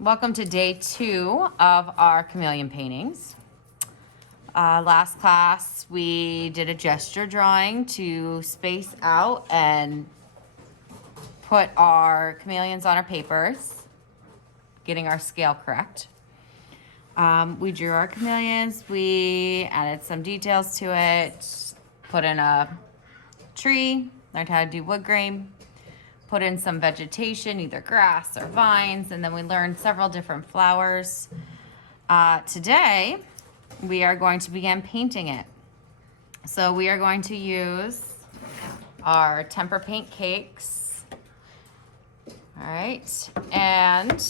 Welcome to day 2 of our chameleon paintings. Last class we did a gesture drawing to space out and put our chameleons on our papers, getting our scale correct. We drew our chameleons, we added some details to it, put in a tree, learned how to do wood grain, put in some vegetation, either grass or vines, and then we learned several different flowers. Today, we are going to begin painting it. So we are going to use our tempera paint cakes. All right, and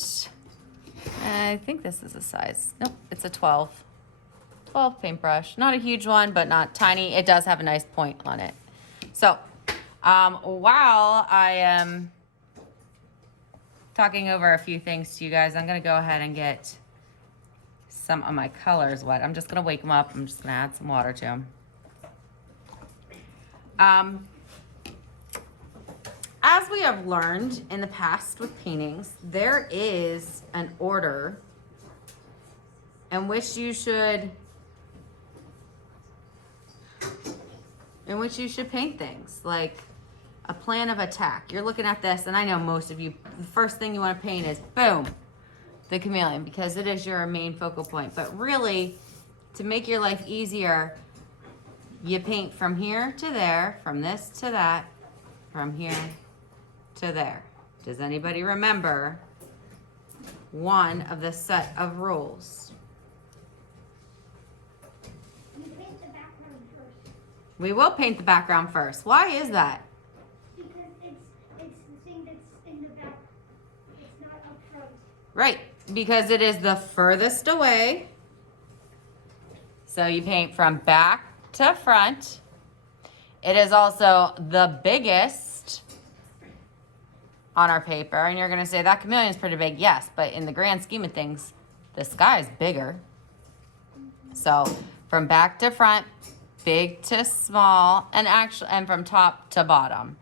I think this is a size, nope, it's a 12 paintbrush. Not a huge one, but not tiny. It does have a nice point on it. So, while I am talking over a few things to you guys, I'm gonna go ahead and get some of my colors wet. I'm just gonna wake them up. I'm just gonna add some water to them. As we have learned in the past with paintings, there is an order in which you should paint things, like a plan of attack. You're looking at this, and I know most of you, the first thing you want to paint is, boom, the chameleon, because it is your main focal point. But really, to make your life easier, you paint from here to there, from this to that, from here to there. Does anybody remember one of the set of rules? We will paint the background first. Why is that? Because it's the thing that's in the back. It's not up front. Right, because it is the furthest away. So you paint from back to front. It is also the biggest on our paper. And you're gonna say, that chameleon is pretty big. Yes, but in the grand scheme of things, the sky is bigger. So from back to front, big to small, and from top to bottom.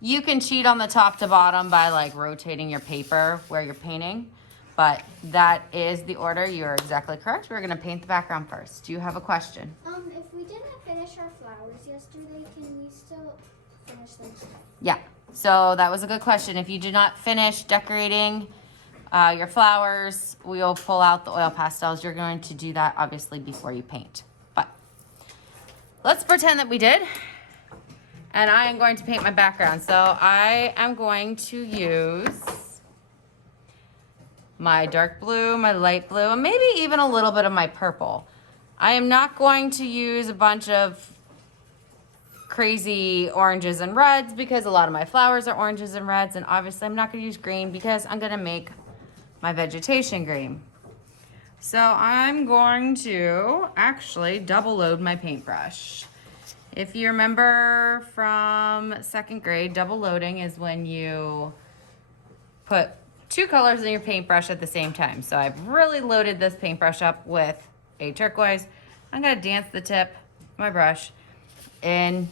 You can cheat on the top to bottom by like rotating your paper where you're painting, but that is the order. You're exactly correct. We're gonna paint the background first. Do you have a question? If we didn't finish our flowers yesterday, can we still finish them today? Yeah, so that was a good question. If you did not finish decorating your flowers, we'll pull out the oil pastels. You're going to do that obviously before you paint. Let's pretend that we did. And I am going to paint my background. So I am going to use my dark blue, my light blue, and maybe even a little bit of my purple. I am not going to use a bunch of crazy oranges and reds because a lot of my flowers are oranges and reds. And obviously I'm not gonna use green because I'm gonna make my vegetation green. So I'm going to actually double load my paintbrush. If you remember from 2nd grade, double loading is when you put 2 colors in your paintbrush at the same time. So I've really loaded this paintbrush up with a turquoise. I'm gonna dance the tip of my brush in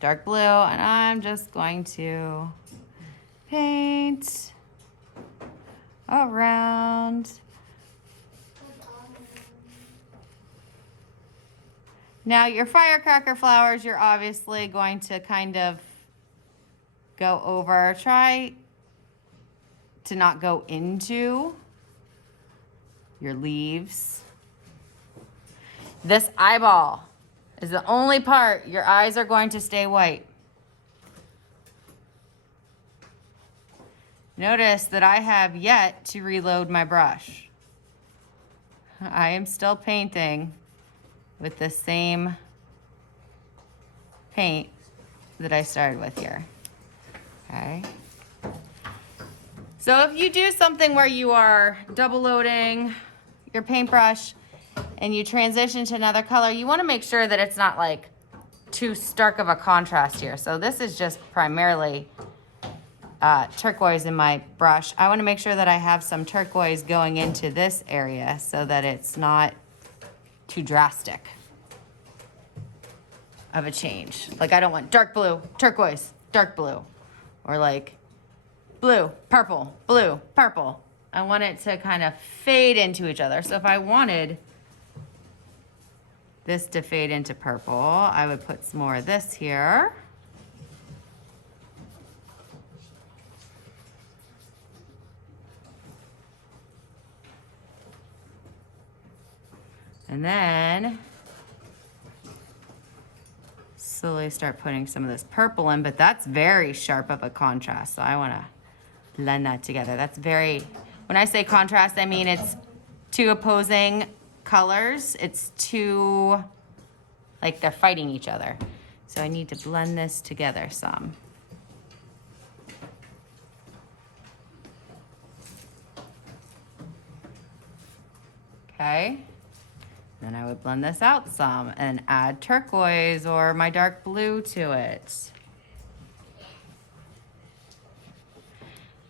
dark blue, and I'm just going to paint around. Now your firecracker flowers, you're obviously going to kind of go over. Try to not go into your leaves. This eyeball is the only part your eyes are going to stay white. Notice that I have yet to reload my brush. I am still painting with the same paint that I started with here, okay? So if you do something where you are double loading your paintbrush and you transition to another color, you wanna make sure that it's not like too stark of a contrast here. So this is just primarily turquoise in my brush. I wanna make sure that I have some turquoise going into this area so that it's not too drastic of a change. Like I don't want dark blue, turquoise, dark blue, or like blue, purple, I want it to kind of fade into each other. So if I wanted this to fade into purple, I would put some more of this here. And then slowly start putting some of this purple in, but that's very sharp of a contrast. So I want to blend that together. That's very, when I say contrast, I mean it's two opposing colors. It's two, like they're fighting each other. So I need to blend this together some. Okay. Then I would blend this out some and add turquoise or my dark blue to it.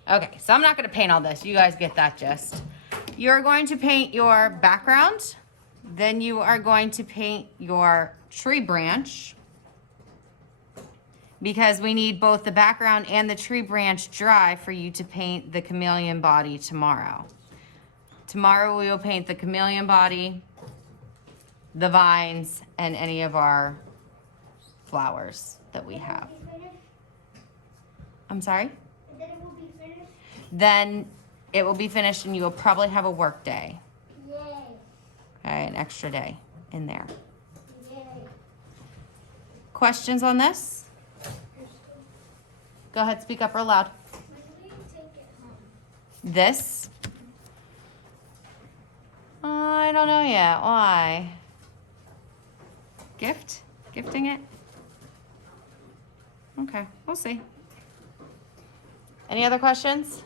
Okay, so I'm not gonna paint all this. You guys get that gist. You're going to paint your background. Then you are going to paint your tree branch because we need both the background and the tree branch dry for you to paint the chameleon body tomorrow. Tomorrow we will paint the chameleon body, the vines, and any of our flowers that we have. I'm sorry? And then it will be finished? Then it will be finished and you will probably have a work day. Yay. Okay, an extra day in there. Yay. Questions on this? Go ahead, speak up real loud. When do we take it home? This? I don't know yet. Why? Gift? Gifting it? Okay, we'll see. Any other questions?